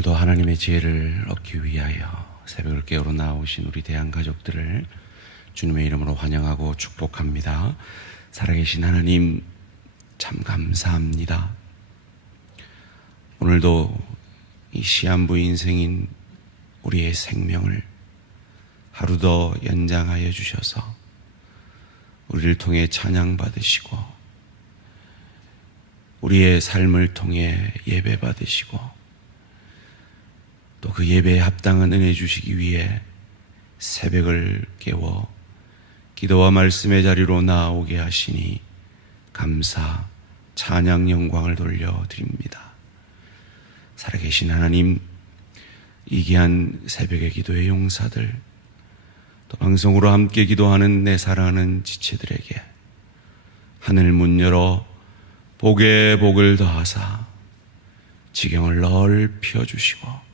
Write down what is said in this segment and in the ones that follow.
오늘도 하나님의 지혜를 얻기 위하여 새벽을 깨우러 나오신 우리 대한 가족들을 주님의 이름으로 환영하고 축복합니다. 살아계신 하나님 참 감사합니다. 오늘도 이 시한부 인생인 우리의 생명을 하루 더 연장하여 주셔서 우리를 통해 찬양 받으시고 우리의 삶을 통해 예배 받으시고 또 그 예배에 합당한 은혜 주시기 위해 새벽을 깨워 기도와 말씀의 자리로 나오게 하시니 감사, 찬양, 영광을 돌려드립니다. 살아계신 하나님, 이 귀한 새벽의 기도의 용사들, 또 방송으로 함께 기도하는 내 사랑하는 지체들에게 하늘 문 열어 복에 복을 더하사 지경을 넓혀 주시고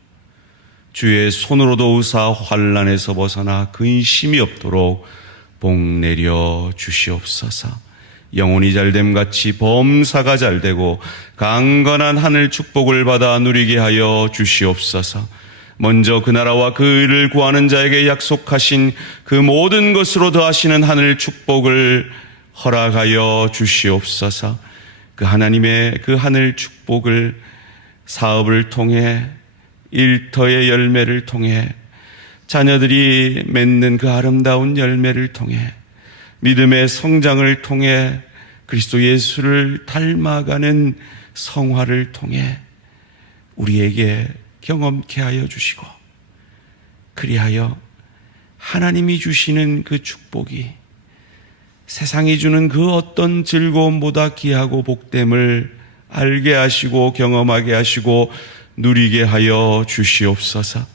주의 손으로 도우사 환난에서 벗어나 근심이 없도록 복 내려 주시옵소서. 영혼이 잘됨 같이 범사가 잘되고 강건한 하늘 축복을 받아 누리게 하여 주시옵소서. 먼저 그 나라와 그 의를 구하는 자에게 약속하신 그 모든 것으로 더하시는 하늘 축복을 허락하여 주시옵소서. 그 하나님의 그 하늘 축복을 사업을 통해 일터의 열매를 통해 자녀들이 맺는 그 아름다운 열매를 통해 믿음의 성장을 통해 그리스도 예수를 닮아가는 성화를 통해 우리에게 경험케 하여 주시고 그리하여 하나님이 주시는 그 축복이 세상이 주는 그 어떤 즐거움보다 귀하고 복됨을 알게 하시고 경험하게 하시고 누리게 하여 주시옵소서.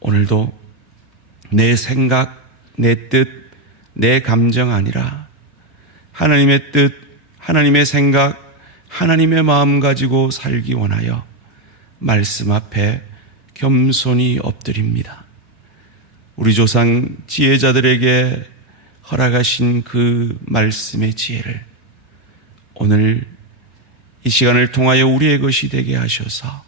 오늘도 내 생각, 내 뜻, 내 감정 아니라 하나님의 뜻, 하나님의 생각, 하나님의 마음 가지고 살기 원하여 말씀 앞에 겸손히 엎드립니다. 우리 조상 지혜자들에게 허락하신 그 말씀의 지혜를 오늘 이 시간을 통하여 우리의 것이 되게 하셔서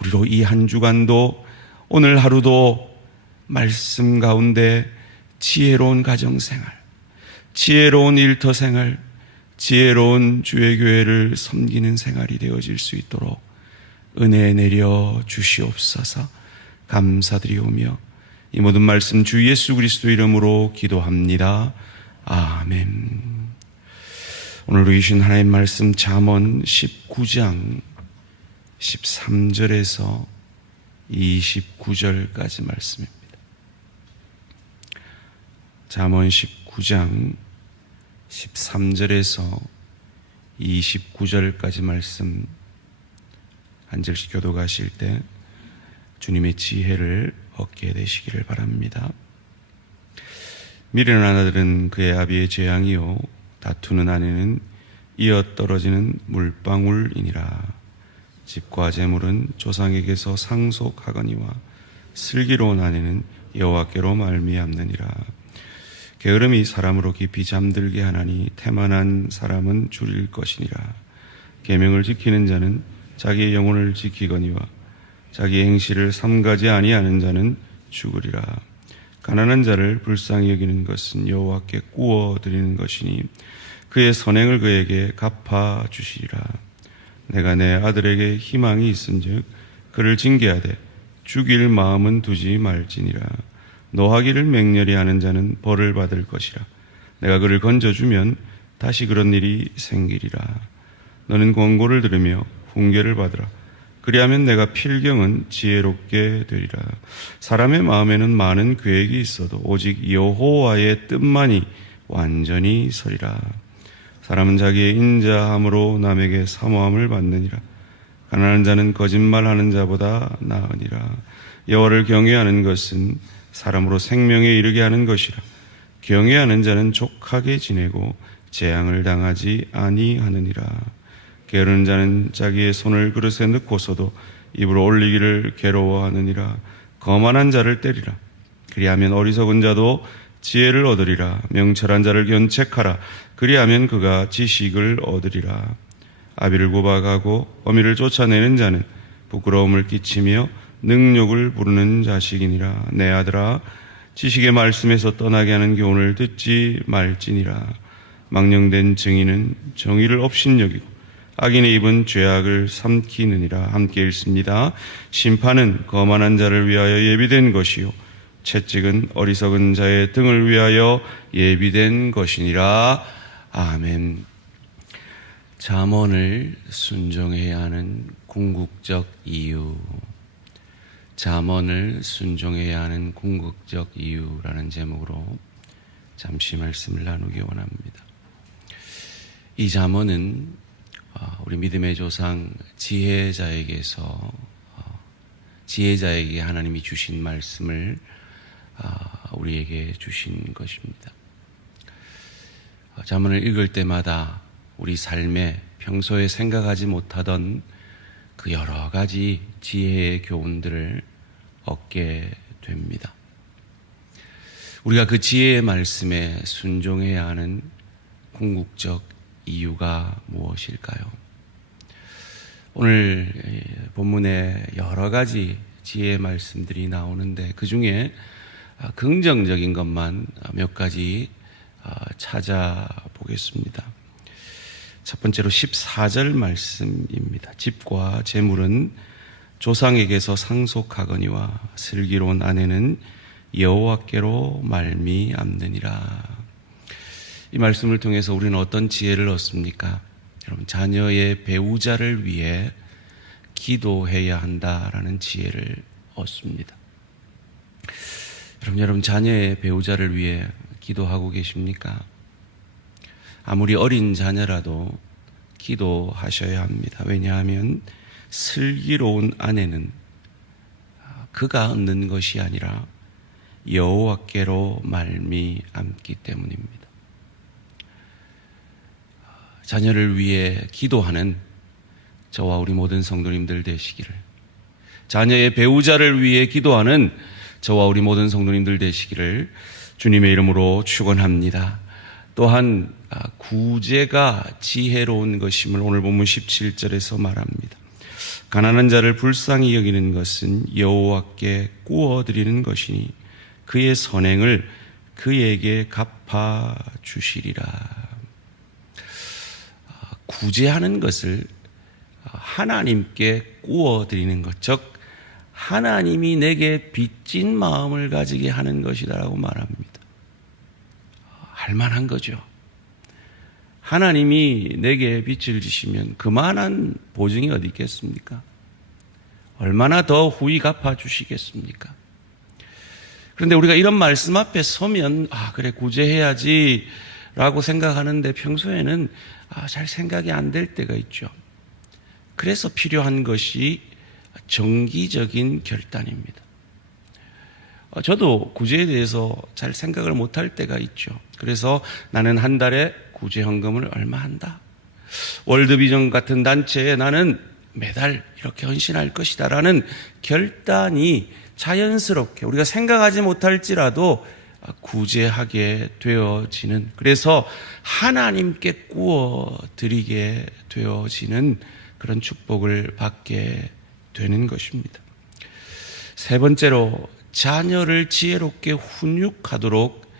우리로 이 한 주간도 오늘 하루도 말씀 가운데 지혜로운 가정생활, 지혜로운 일터생활, 지혜로운 주의 교회를 섬기는 생활이 되어질 수 있도록 은혜 내려 주시옵소서. 감사드리오며 이 모든 말씀 주 예수 그리스도 이름으로 기도합니다. 아멘. 오늘 주신 하나님의 말씀 잠언 19장 13절에서 29절까지 말씀입니다. 잠언 19장 13절에서 29절까지 말씀 한 절씩 교독하실 때 주님의 지혜를 얻게 되시기를 바랍니다. 미련한 아들은 그의 아비의 재앙이요 다투는 아내는 이어 떨어지는 물방울이니라. 집과 재물은 조상에게서 상속하거니와 슬기로운 아내는 여호와께로 말미암느니라. 게으름이 사람으로 깊이 잠들게 하나니 태만한 사람은 줄일 것이니라. 계명을 지키는 자는 자기의 영혼을 지키거니와 자기의 행실을 삼가지 아니하는 자는 죽으리라. 가난한 자를 불쌍히 여기는 것은 여호와께 구워 드리는 것이니 그의 선행을 그에게 갚아 주시리라. 내가 내 아들에게 희망이 있은즉 그를 징계하되 죽일 마음은 두지 말지니라. 노하기를 맹렬히 하는 자는 벌을 받을 것이라. 내가 그를 건져주면 다시 그런 일이 생기리라. 너는 권고를 들으며 훈계를 받으라. 그리하면 내가 필경은 지혜롭게 되리라. 사람의 마음에는 많은 계획이 있어도 오직 여호와의 뜻만이 완전히 서리라. 사람은 자기의 인자함으로 남에게 사모함을 받느니라. 가난한 자는 거짓말하는 자보다 나으니라. 여호와를 경외하는 것은 사람으로 생명에 이르게 하는 것이라. 경외하는 자는 족하게 지내고 재앙을 당하지 아니하느니라. 게으른 자는 자기의 손을 그릇에 넣고서도 입으로 올리기를 괴로워하느니라. 거만한 자를 때리라. 그리하면 어리석은 자도 지혜를 얻으리라. 명철한 자를 견책하라. 그리하면 그가 지식을 얻으리라. 아비를 구박하고 어미를 쫓아내는 자는 부끄러움을 끼치며 능욕을 부르는 자식이니라. 내 아들아, 지식의 말씀에서 떠나게 하는 교훈을 듣지 말지니라. 망령된 증인은 정의를 업신여기고 악인의 입은 죄악을 삼키느니라. 함께 읽습니다. 심판은 거만한 자를 위하여 예비된 것이요 채찍은 어리석은 자의 등을 위하여 예비된 것이니라. 아멘. 잠언을 순종해야 하는 궁극적 이유. 잠언을 순종해야 하는 궁극적 이유라는 제목으로 잠시 말씀을 나누기 원합니다. 이 잠언은 우리 믿음의 조상 지혜자에게 하나님이 주신 말씀을 우리에게 주신 것입니다. 잠언을 읽을 때마다 우리 삶에 평소에 생각하지 못하던 그 여러 가지 지혜의 교훈들을 얻게 됩니다. 우리가 그 지혜의 말씀에 순종해야 하는 궁극적 이유가 무엇일까요? 오늘 본문에 여러 가지 지혜의 말씀들이 나오는데 그 중에 긍정적인 것만 몇 가지 찾아보겠습니다. 첫 번째로 14절 말씀입니다. 집과 재물은 조상에게서 상속하거니와 슬기로운 아내는 여호와께로 말미암느니라. 이 말씀을 통해서 우리는 어떤 지혜를 얻습니까? 여러분, 자녀의 배우자를 위해 기도해야 한다라는 지혜를 얻습니다. 여러분 자녀의 배우자를 위해 기도하고 계십니까? 아무리 어린 자녀라도 기도하셔야 합니다. 왜냐하면 슬기로운 아내는 그가 얻는 것이 아니라 여호와께로 말미암기 때문입니다. 자녀를 위해 기도하는 저와 우리 모든 성도님들 되시기를, 자녀의 배우자를 위해 기도하는 저와 우리 모든 성도님들 되시기를 주님의 이름으로 축원합니다. 또한 구제가 지혜로운 것임을 오늘 본문 17절에서 말합니다. 가난한 자를 불쌍히 여기는 것은 여호와께 구워드리는 것이니 그의 선행을 그에게 갚아주시리라. 구제하는 것을 하나님께 구워드리는 것, 즉 하나님이 내게 빚진 마음을 가지게 하는 것이다라고 말합니다. 할만한 거죠. 하나님이 내게 빚을 지시면 그만한 보증이 어디 있겠습니까? 얼마나 더 후히 갚아주시겠습니까? 그런데 우리가 이런 말씀 앞에 서면 그래 구제해야지 라고 생각하는데 평소에는 잘 생각이 안 될 때가 있죠. 그래서 필요한 것이 정기적인 결단입니다. 저도 구제에 대해서 잘 생각을 못할 때가 있죠. 그래서 나는 한 달에 구제 헌금을 얼마 한다. 월드비전 같은 단체에 나는 매달 이렇게 헌신할 것이다 라는 결단이 자연스럽게 우리가 생각하지 못할지라도 구제하게 되어지는, 그래서 하나님께 구워드리게 되어지는 그런 축복을 받게 되는 것입니다. 세 번째로 자녀를 지혜롭게 훈육하도록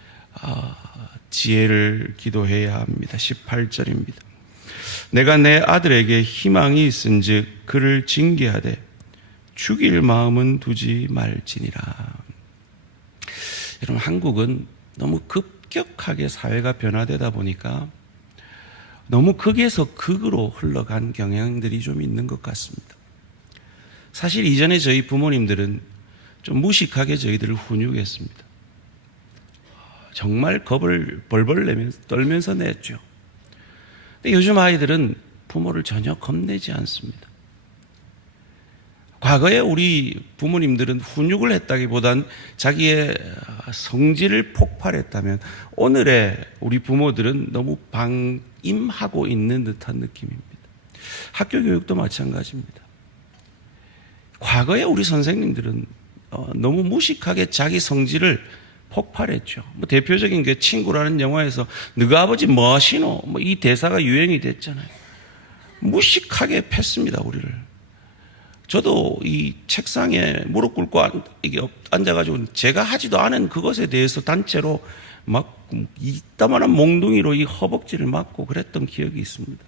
지혜를 기도해야 합니다. 18절입니다. 내가 내 아들에게 희망이 있은즉 그를 징계하되 죽일 마음은 두지 말지니라. 여러분, 한국은 너무 급격하게 사회가 변화되다 보니까 너무 극에서 극으로 흘러간 경향들이 좀 있는 것 같습니다. 사실 이전에 저희 부모님들은 좀 무식하게 저희들을 훈육했습니다. 정말 겁을 벌벌 떨면서 냈죠. 근데 요즘 아이들은 부모를 전혀 겁내지 않습니다. 과거에 우리 부모님들은 훈육을 했다기보단 자기의 성질을 폭발했다면 오늘의 우리 부모들은 너무 방임하고 있는 듯한 느낌입니다. 학교 교육도 마찬가지입니다. 과거에 우리 선생님들은 너무 무식하게 자기 성질을 폭발했죠. 대표적인 게 친구라는 영화에서 너가 아버지 뭐 하시노? 이 대사가 유행이 됐잖아요. 무식하게 팼습니다, 우리를. 저도 이 책상에 무릎 꿇고 이게 앉아가지고 제가 하지도 않은 그것에 대해서 단체로 막 이따만한 몽둥이로 이 허벅지를 맞고 그랬던 기억이 있습니다.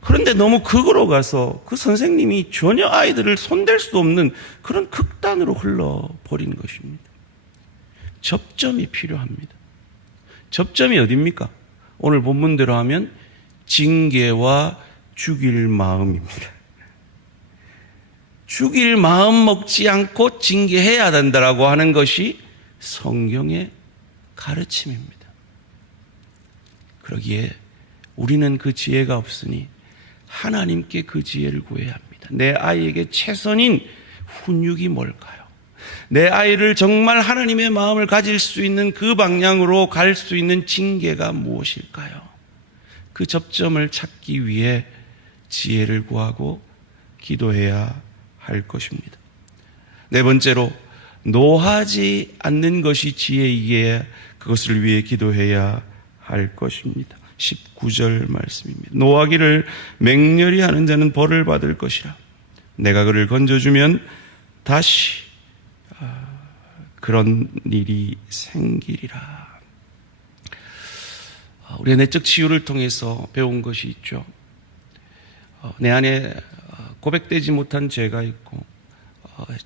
그런데 너무 극으로 가서 그 선생님이 전혀 아이들을 손댈 수도 없는 그런 극단으로 흘러버린 것입니다. 접점이 필요합니다. 접점이 어디입니까? 오늘 본문대로 하면 징계와 죽일 마음입니다. 죽일 마음 먹지 않고 징계해야 된다라고 하는 것이 성경의 가르침입니다. 그러기에 우리는 그 지혜가 없으니 하나님께 그 지혜를 구해야 합니다. 내 아이에게 최선인 훈육이 뭘까요? 내 아이를 정말 하나님의 마음을 가질 수 있는 그 방향으로 갈 수 있는 징계가 무엇일까요? 그 접점을 찾기 위해 지혜를 구하고 기도해야 할 것입니다. 네 번째로, 노하지 않는 것이 지혜이기에 그것을 위해 기도해야 할 것입니다. 19절 말씀입니다. 노하기를 맹렬히 하는 자는 벌을 받을 것이라. 내가 그를 건져주면 다시 그런 일이 생기리라. 우리의 내적 치유를 통해서 배운 것이 있죠. 내 안에 고백되지 못한 죄가 있고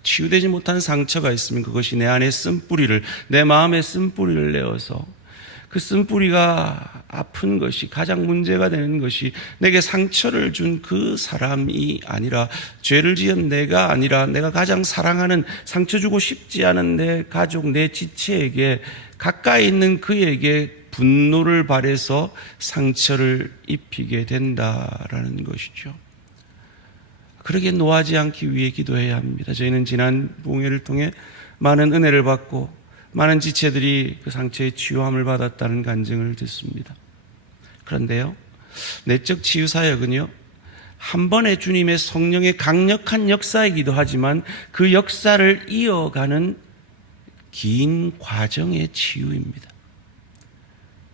치유되지 못한 상처가 있으면 그것이 내 안에 쓴뿌리를, 내 마음에 쓴뿌리를 내어서 그 쓴뿌리가 아픈 것이, 가장 문제가 되는 것이 내게 상처를 준 그 사람이 아니라, 죄를 지은 내가 아니라 내가 가장 사랑하는, 상처 주고 싶지 않은 내 가족, 내 지체에게, 가까이 있는 그에게 분노를 발해서 상처를 입히게 된다라는 것이죠. 그러기에 노하지 않기 위해 기도해야 합니다. 저희는 지난 부흥회를 통해 많은 은혜를 받고 많은 지체들이 그 상처의 치유함을 받았다는 간증을 듣습니다. 그런데요, 내적 치유 사역은요, 한 번의 주님의 성령의 강력한 역사이기도 하지만 그 역사를 이어가는 긴 과정의 치유입니다.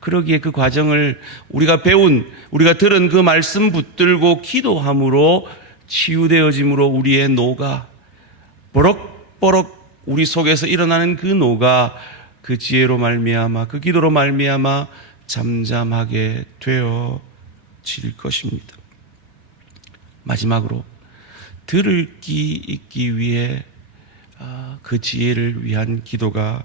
그러기에 그 과정을 우리가 배운, 우리가 들은 그 말씀 붙들고 기도함으로 치유되어짐으로 우리의 노가, 버럭버럭 우리 속에서 일어나는 그 노가 그 지혜로 말미암아, 그 기도로 말미암아 잠잠하게 되어질 것입니다. 마지막으로, 들을 귀 있기 위해 그 지혜를 위한 기도가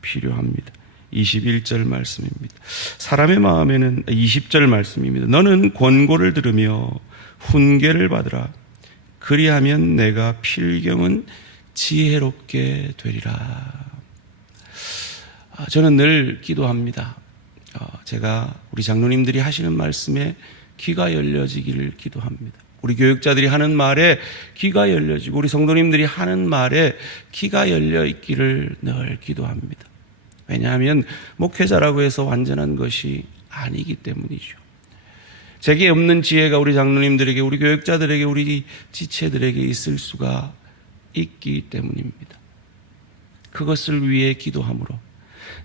필요합니다. 21절 말씀입니다. 사람의 마음에는, 20절 말씀입니다. 너는 권고를 들으며 훈계를 받으라. 그리하면 내가 필경은 지혜롭게 되리라. 저는 늘 기도합니다. 제가 우리 장로님들이 하시는 말씀에 귀가 열려지기를 기도합니다. 우리 교육자들이 하는 말에 귀가 열려지고 우리 성도님들이 하는 말에 귀가 열려 있기를 늘 기도합니다. 왜냐하면 목회자라고 해서 완전한 것이 아니기 때문이죠. 제게 없는 지혜가 우리 장로님들에게, 우리 교육자들에게, 우리 지체들에게 있을 수가 있기 때문입니다. 그것을 위해 기도함으로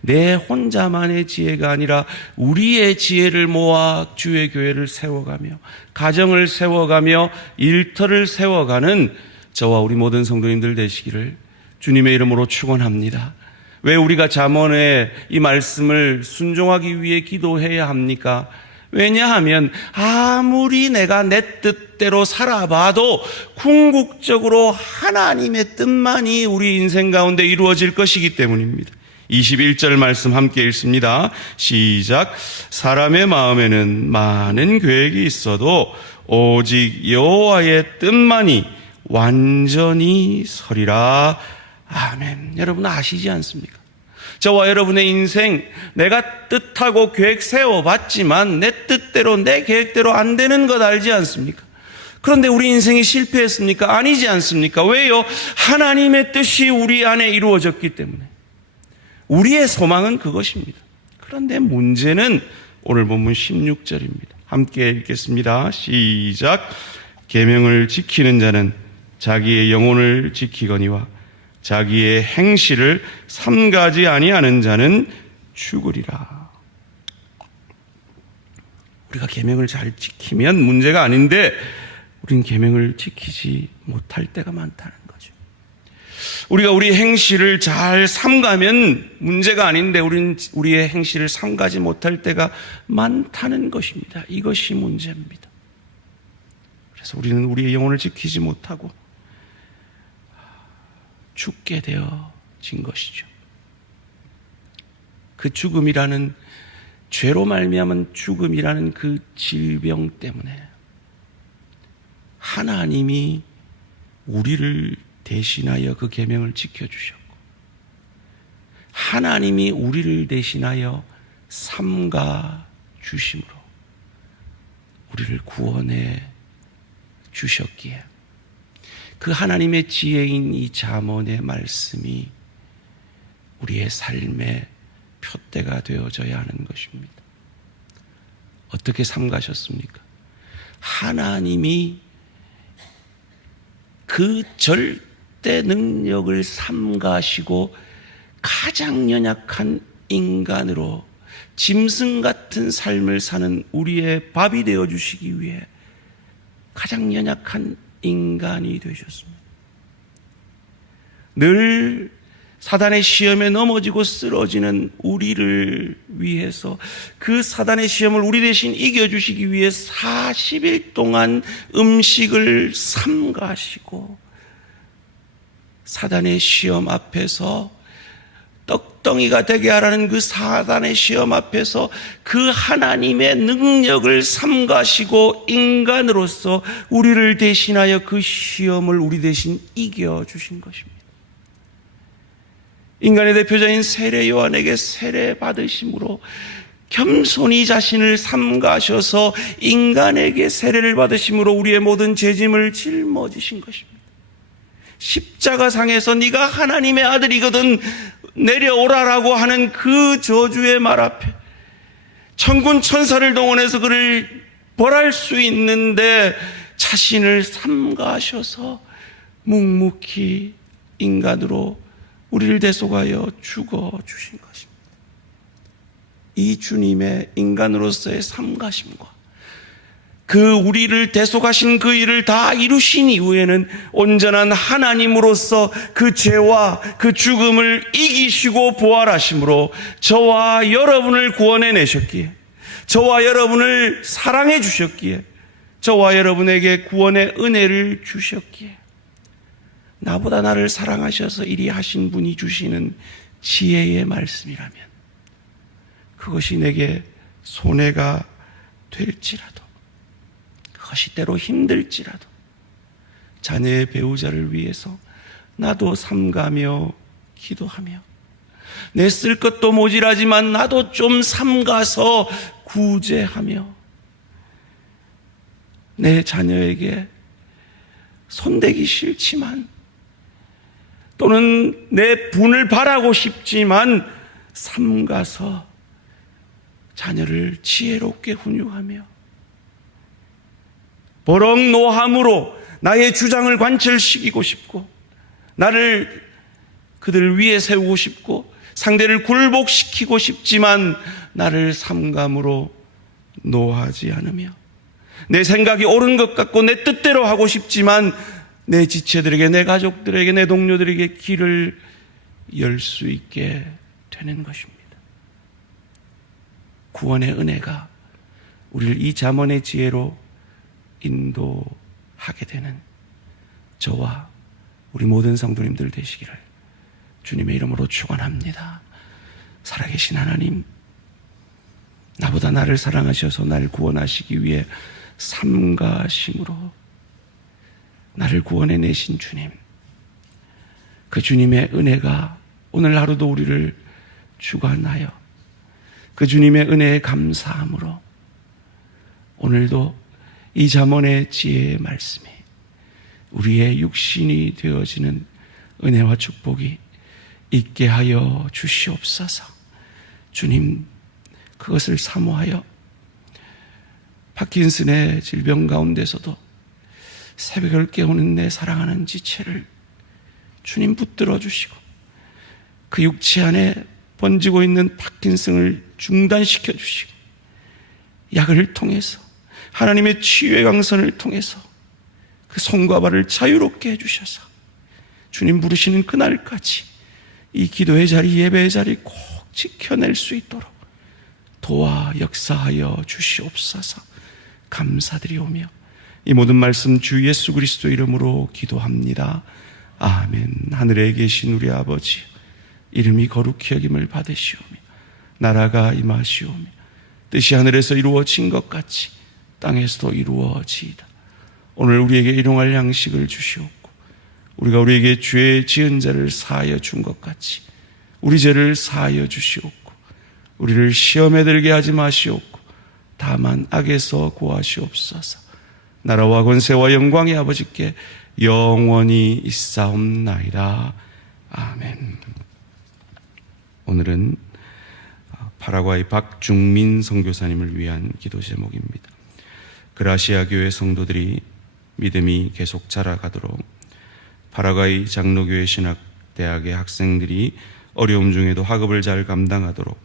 내 혼자만의 지혜가 아니라 우리의 지혜를 모아 주의 교회를 세워가며, 가정을 세워가며, 일터를 세워가는 저와 우리 모든 성도님들 되시기를 주님의 이름으로 축원합니다. 왜 우리가 잠언의 이 말씀을 순종하기 위해 기도해야 합니까? 왜냐하면 아무리 내가 내 뜻대로 살아봐도 궁극적으로 하나님의 뜻만이 우리 인생 가운데 이루어질 것이기 때문입니다. 21절 말씀 함께 읽습니다. 시작. 사람의 마음에는 많은 계획이 있어도 오직 여호와의 뜻만이 완전히 서리라. 아멘. 여러분 아시지 않습니까? 저와 여러분의 인생, 내가 뜻하고 계획 세워봤지만 내 뜻대로, 내 계획대로 안 되는 것 알지 않습니까? 그런데 우리 인생이 실패했습니까? 아니지 않습니까? 왜요? 하나님의 뜻이 우리 안에 이루어졌기 때문에. 우리의 소망은 그것입니다. 그런데 문제는 오늘 본문 16절입니다. 함께 읽겠습니다. 시작. 계명을 지키는 자는 자기의 영혼을 지키거니와 자기의 행실을 삼가지 아니하는 자는 죽으리라. 우리가 계명을 잘 지키면 문제가 아닌데 우린 계명을 지키지 못할 때가 많다는 거죠. 우리가 우리 행실을 잘 삼가면 문제가 아닌데 우리는 우리의 행실을 삼가지 못할 때가 많다는 것입니다. 이것이 문제입니다. 그래서 우리는 우리의 영혼을 지키지 못하고 죽게 되어진 것이죠. 그 죽음이라는, 죄로 말미암은 죽음이라는 그 질병 때문에 하나님이 우리를 대신하여 그 계명을 지켜주셨고, 하나님이 우리를 대신하여 삼가 주심으로 우리를 구원해 주셨기에 그 하나님의 지혜인 이 잠언의 말씀이 우리의 삶의 표대가 되어져야 하는 것입니다. 어떻게 삼가셨습니까? 하나님이 그 절대 능력을 삼가시고 가장 연약한 인간으로 짐승 같은 삶을 사는 우리의 밥이 되어주시기 위해 가장 연약한 인간이 되셨습니다. 늘 사단의 시험에 넘어지고 쓰러지는 우리를 위해서 그 사단의 시험을 우리 대신 이겨주시기 위해 40일 동안 음식을 삼가시고 사단의 시험 앞에서 떡덩이가 되게 하라는 그 사단의 시험 앞에서 그 하나님의 능력을 삼가시고 인간으로서 우리를 대신하여 그 시험을 우리 대신 이겨주신 것입니다. 인간의 대표자인 세례 요한에게 세례 받으심으로 겸손히 자신을 삼가셔서 인간에게 세례를 받으심으로 우리의 모든 죄짐을 짊어지신 것입니다. 십자가상에서 네가 하나님의 아들이거든 내려오라라고 하는 그 저주의 말 앞에 천군 천사를 동원해서 그를 벌할 수 있는데 자신을 삼가셔서 묵묵히 인간으로 우리를 대속하여 죽어주신 것입니다. 이 주님의 인간으로서의 삼가심과 그 우리를 대속하신 그 일을 다 이루신 이후에는 온전한 하나님으로서 그 죄와 그 죽음을 이기시고 부활하심으로 저와 여러분을 구원해내셨기에, 저와 여러분을 사랑해 주셨기에, 저와 여러분에게 구원의 은혜를 주셨기에, 나보다 나를 사랑하셔서 이리 하신 분이 주시는 지혜의 말씀이라면 그것이 내게 손해가 될지라도, 그것이 때로 힘들지라도 자녀의 배우자를 위해서 나도 삼가며 기도하며 내 쓸 것도 모자라지만 나도 좀 삼가서 구제하며 내 자녀에게 손대기 싫지만 또는 내 분을 바라고 싶지만 삼가서 자녀를 지혜롭게 훈육하며 버럭 노함으로 나의 주장을 관철시키고 싶고 나를 그들 위에 세우고 싶고 상대를 굴복시키고 싶지만 나를 삼감으로 노하지 않으며 내 생각이 옳은 것 같고 내 뜻대로 하고 싶지만 내 지체들에게, 내 가족들에게, 내 동료들에게 길을 열 수 있게 되는 것입니다. 구원의 은혜가 우리를 이 잠언의 지혜로 인도하게 되는 저와 우리 모든 성도님들 되시기를 주님의 이름으로 축원합니다. 살아계신 하나님, 나보다 나를 사랑하셔서 나를 구원하시기 위해 삼가심으로 나를 구원해내신 주님, 그 주님의 은혜가 오늘 하루도 우리를 주관하여 그 주님의 은혜에 감사함으로 오늘도 이 잠언의 지혜의 말씀이 우리의 육신이 되어지는 은혜와 축복이 있게 하여 주시옵소서. 주님, 그것을 사모하여 파킨슨의 질병 가운데서도 새벽을 깨우는 내 사랑하는 지체를 주님 붙들어 주시고 그 육체 안에 번지고 있는 파킨슨을 중단시켜 주시고 약을 통해서 하나님의 치유의 강선을 통해서 그 손과 발을 자유롭게 해주셔서 주님 부르시는 그날까지 이 기도의 자리, 예배의 자리 꼭 지켜낼 수 있도록 도와 역사하여 주시옵소서. 감사드리오며 이 모든 말씀 주 예수 그리스도 이름으로 기도합니다. 아멘. 하늘에 계신 우리 아버지, 이름이 거룩히 여김을 받으시오며 나라가 임하시오며 뜻이 하늘에서 이루어진 것 같이 땅에서도 이루어지이다. 오늘 우리에게 일용할 양식을 주시옵고 우리가 우리에게 죄 지은 자를 사하여 준 것 같이 우리 죄를 사하여 주시옵고 우리를 시험에 들게 하지 마시옵고 다만 악에서 구하시옵소서. 나라와 권세와 영광의 아버지께 영원히 있사옵나이다. 아멘. 오늘은 파라과이 박중민 선교사님을 위한 기도 제목입니다. 그라시아 교회 성도들이 믿음이 계속 자라가도록 파라과이 장로교회 신학대학의 학생들이 어려움 중에도 학업을 잘 감당하도록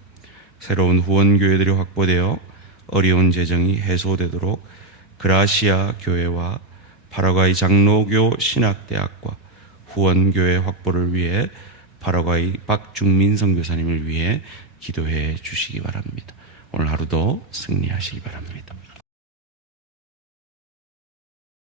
새로운 후원교회들이 확보되어 어려운 재정이 해소되도록 그라시아 교회와 파라과이 장로교 신학대학과 후원교회 확보를 위해 파라과이 박중민 선교사님을 위해 기도해 주시기 바랍니다. 오늘 하루도 승리하시기 바랍니다.